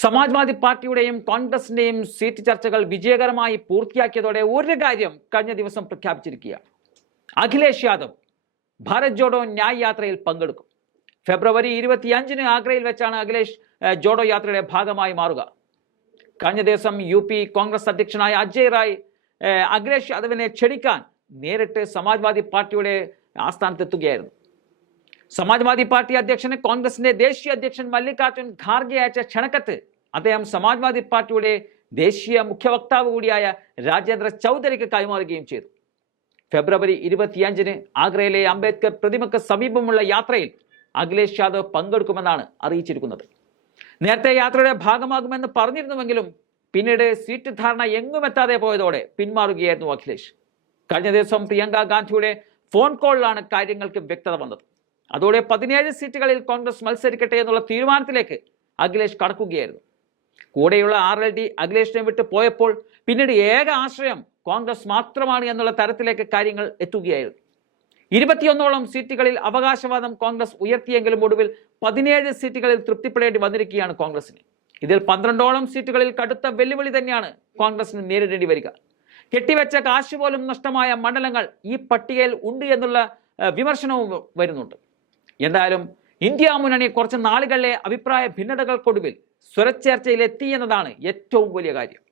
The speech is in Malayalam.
സമാജ്വാദി പാർട്ടിയുടെയും കോൺഗ്രസിന്റെയും സീറ്റ് ചർച്ചകൾ വിജയകരമായി പൂർത്തിയാക്കിയതോടെ ഒരു കാര്യം കഴിഞ്ഞ ദിവസം പ്രഖ്യാപിച്ചിരിക്കുക അഖിലേഷ് യാദവ് ഭാരത് ജോഡോ ന്യായ് യാത്രയിൽ പങ്കെടുക്കും. ഫെബ്രുവരി ഇരുപത്തിയഞ്ചിന് ആഗ്രയിൽ വെച്ചാണ് അഖിലേഷ് ജോഡോ യാത്രയുടെ ഭാഗമായി മാറുക. കഴിഞ്ഞ ദിവസം യു പി കോൺഗ്രസ് അധ്യക്ഷനായ അജയ് റായ് അഖിലേഷ് യാദവിനെ ക്ഷണിക്കാൻ നേരിട്ട് സമാജ്വാദി പാർട്ടിയുടെ ആസ്ഥാനത്തെത്തുകയായിരുന്നു. സമാജ്വാദി പാർട്ടി അധ്യക്ഷന് കോൺഗ്രസിന്റെ ദേശീയ അധ്യക്ഷൻ മല്ലികാർജുൻ ഖാർഗെ അയച്ച ക്ഷണക്കത്ത് അദ്ദേഹം സമാജ്വാദി പാർട്ടിയുടെ ദേശീയ മുഖ്യവക്താവ് കൂടിയായ രാജേന്ദ്ര ചൗധരിക്ക് കൈമാറുകയും ചെയ്തു. ഫെബ്രുവരി ഇരുപത്തിയഞ്ചിന് ആഗ്രയിലെ അംബേദ്കർ പ്രതിമക്ക് സമീപമുള്ള യാത്രയിൽ അഖിലേഷ് യാദവ് പങ്കെടുക്കുമെന്നാണ് അറിയിച്ചിരിക്കുന്നത്. നേരത്തെ യാത്രയുടെ ഭാഗമാകുമെന്ന് പറഞ്ഞിരുന്നുവെങ്കിലും പിന്നീട് സീറ്റ് ധാരണ എങ്ങുമെത്താതെ പോയതോടെ പിന്മാറുകയായിരുന്നു അഖിലേഷ്. കഴിഞ്ഞ ദിവസം പ്രിയങ്ക ഗാന്ധിയുടെ ഫോൺ കോളിലാണ് കാര്യങ്ങൾക്ക് വ്യക്തത വന്നത്. അതോടെ പതിനേഴ് സീറ്റുകളിൽ കോൺഗ്രസ് മത്സരിക്കട്ടെ എന്നുള്ള തീരുമാനത്തിലേക്ക് അഖിലേഷ് കടക്കുകയായിരുന്നു. കൂടെയുള്ള ആർ എൽ ഡി അഖിലേഷിനെ വിട്ട് പോയപ്പോൾ പിന്നീട് ഏക ആശ്രയം കോൺഗ്രസ് മാത്രമാണ് എന്നുള്ള തരത്തിലേക്ക് കാര്യങ്ങൾ എത്തുകയായിരുന്നു. ഇരുപത്തിയൊന്നോളം സീറ്റുകളിൽ അവകാശവാദം കോൺഗ്രസ് ഉയർത്തിയെങ്കിലും ഒടുവിൽ പതിനേഴ് സീറ്റുകളിൽ തൃപ്തിപ്പെടേണ്ടി വന്നിരിക്കുകയാണ് കോൺഗ്രസിന്. ഇതിൽ പന്ത്രണ്ടോളം സീറ്റുകളിൽ കടുത്ത വെല്ലുവിളി തന്നെയാണ് കോൺഗ്രസിന് നേരിടേണ്ടി വരിക. കെട്ടിവെച്ച കാശ് പോലും നഷ്ടമായ മണ്ഡലങ്ങൾ ഈ പട്ടികയിൽ ഉണ്ട് എന്നുള്ള വിമർശനവും വരുന്നുണ്ട്. എന്തായാലും ഇന്ത്യ മുന്നണി കുറച്ച് നാളുകളിലെ അഭിപ്രായ ഭിന്നതകൾക്കൊടുവിൽ സ്വരച്ചേർച്ചയിലെത്തി എന്നതാണ് ഏറ്റവും വലിയ കാര്യം.